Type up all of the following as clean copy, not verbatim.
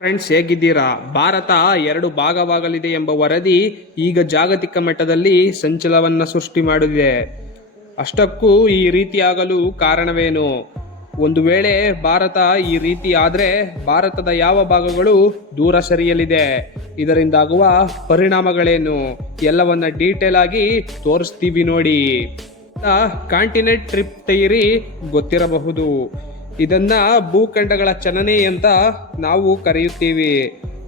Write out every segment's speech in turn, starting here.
Friends, ಹೇಗಿದ್ದೀರಾ? ಭಾರತ ಎರಡು ಭಾಗವಾಗಲಿದೆ ಎಂಬ ವರದಿ ಈಗ ಜಾಗತಿಕ ಮಟ್ಟದಲ್ಲಿ ಸಂಚಲನವನ್ನು ಸೃಷ್ಟಿ ಮಾಡಿದೆ. ಅಷ್ಟಕ್ಕೂ ಈ ರೀತಿಯಾಗಲು ಕಾರಣವೇನು? ಒಂದು ವೇಳೆ ಭಾರತ ಈ ರೀತಿ ಆದರೆ ಭಾರತದ ಯಾವ ಭಾಗಗಳು ದೂರ ಸರಿಯಲಿದೆ? ಇದರಿಂದಾಗುವ ಪರಿಣಾಮಗಳೇನು? ಎಲ್ಲವನ್ನ ಡೀಟೇಲ್ ಆಗಿ ತೋರಿಸ್ತೀವಿ ನೋಡಿ. ಕಾಂಟಿನೆಂಟ್ ಟ್ರಿಪ್ ಥಿಯರಿ ಗೊತ್ತಿರಬಹುದು. ಇದನ್ನ ಭೂಖಂಡಗಳ ಚಲನೆ ಅಂತ ನಾವು ಕರೆಯುತ್ತೀವಿ.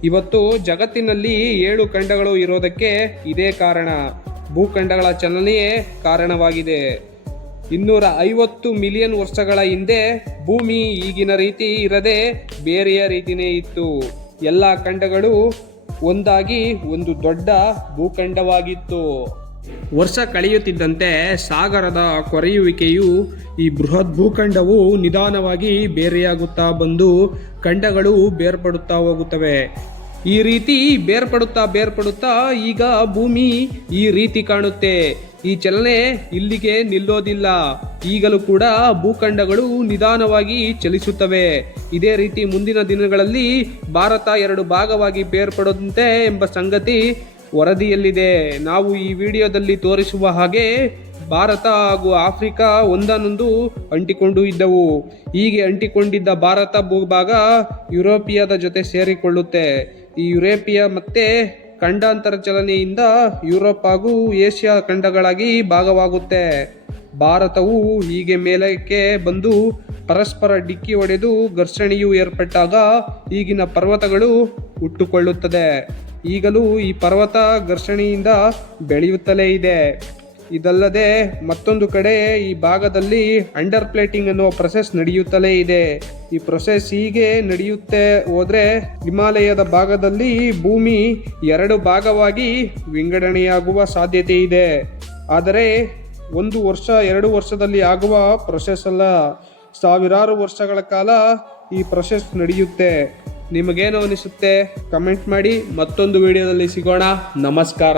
ಇವತ್ತು ಜಗತ್ತಿನಲ್ಲಿ 7 ಖಂಡಗಳು ಇರೋದಕ್ಕೆ ಇದೇ ಕಾರಣ. ಭೂಖಂಡಗಳ ಚಲನೆಯೇ ಕಾರಣವಾಗಿದೆ. 250 ಮಿಲಿಯನ್ ವರ್ಷಗಳ ಹಿಂದೆ ಭೂಮಿ ಈಗಿನ ರೀತಿ ಇರದೆ ಬೇರೆಯ ರೀತಿನೇ ಇತ್ತು. ಎಲ್ಲ ಖಂಡಗಳು ಒಂದಾಗಿ ಒಂದು ದೊಡ್ಡ ಭೂಖಂಡವಾಗಿತ್ತು. ವರ್ಷ ಕಳೆಯುತ್ತಿದ್ದಂತೆ ಸಾಗರದ ಕೊರೆಯುವಿಕೆಯು ಈ ಬೃಹತ್ ಭೂಖಂಡವು ನಿಧಾನವಾಗಿ ಬೇರೆಯಾಗುತ್ತಾ ಬಂದು ಖಂಡಗಳು ಬೇರ್ಪಡುತ್ತಾ ಹೋಗುತ್ತವೆ. ಈ ರೀತಿ ಬೇರ್ಪಡುತ್ತಾ ಈಗ ಭೂಮಿ ಈ ರೀತಿ ಕಾಣುತ್ತೆ. ಈ ಚಲನೆ ಇಲ್ಲಿಗೆ ನಿಲ್ಲೋದಿಲ್ಲ. ಈಗಲೂ ಕೂಡ ಭೂಖಂಡಗಳು ನಿಧಾನವಾಗಿ ಚಲಿಸುತ್ತವೆ. ಇದೇ ರೀತಿ ಮುಂದಿನ ದಿನಗಳಲ್ಲಿ ಭಾರತ 2 ಭಾಗವಾಗಿ ಬೇರ್ಪಡುತ್ತೆ ಎಂಬ ಸಂಗತಿ ವರದಿಯಲ್ಲಿದೆ. ನಾವು ಈ ವಿಡಿಯೋದಲ್ಲಿ ತೋರಿಸುವ ಹಾಗೆ ಭಾರತ ಹಾಗೂ ಆಫ್ರಿಕಾ ಒಂದನ್ನೊಂದು ಅಂಟಿಕೊಂಡು ಇದ್ದವು. ಹೀಗೆ ಅಂಟಿಕೊಂಡಿದ್ದ ಭಾರತ ಭೂಭಾಗ ಯುರೋಪಿಯಾದ ಜೊತೆ ಸೇರಿಕೊಳ್ಳುತ್ತೆ. ಈ ಯುರೋಪಿಯ ಮತ್ತೆ ಖಂಡಾಂತರ ಚಲನೆಯಿಂದ ಯುರೋಪ್ ಹಾಗೂ ಏಷ್ಯಾ ಖಂಡಗಳಾಗಿ ಭಾಗವಾಗುತ್ತೆ. ಭಾರತವು ಹೀಗೆ ಮೇಲಕ್ಕೆ ಬಂದು ಪರಸ್ಪರ ಡಿಕ್ಕಿ ಹೊಡೆದು ಘರ್ಷಣೆಯು ಏರ್ಪಟ್ಟಾಗ ಈಗಿನ ಪರ್ವತಗಳು ಹುಟ್ಟುಕೊಳ್ಳುತ್ತದೆ. ಈಗಲೂ ಈ ಪರ್ವತ ಘರ್ಷಣೆಯಿಂದ ಬೆಳೆಯುತ್ತಲೇ ಇದೆ. ಇದಲ್ಲದೆ ಮತ್ತೊಂದು ಕಡೆ ಈ ಭಾಗದಲ್ಲಿ ಅಂಡರ್ ಪ್ಲೇಟಿಂಗ್ ಅನ್ನುವ ಪ್ರೊಸೆಸ್ ನಡೆಯುತ್ತಲೇ ಇದೆ. ಈ ಪ್ರೊಸೆಸ್ ಹೀಗೆ ನಡೆಯುತ್ತೆ ಹೋದ್ರೆ ಹಿಮಾಲಯದ ಭಾಗದಲ್ಲಿ ಭೂಮಿ 2 ಭಾಗವಾಗಿ ವಿಂಗಡಣೆಯಾಗುವ ಸಾಧ್ಯತೆ ಇದೆ. ಆದರೆ 1 ವರ್ಷ 2 ವರ್ಷದಲ್ಲಿ ಆಗುವ ಪ್ರೊಸೆಸ್ ಅಲ್ಲ, ಸಾವಿರಾರು ವರ್ಷಗಳ ಕಾಲ ಈ ಪ್ರೊಸೆಸ್ ನಡೆಯುತ್ತೆ. ನಿಮಗೇನು ಅನಿಸುತ್ತೆ? ಕಮೆಂಟ್ ಮಾಡಿ. ಮತ್ತೊಂದು ವಿಡಿಯೋದಲ್ಲಿ ಸಿಗೋಣ. ನಮಸ್ಕಾರ.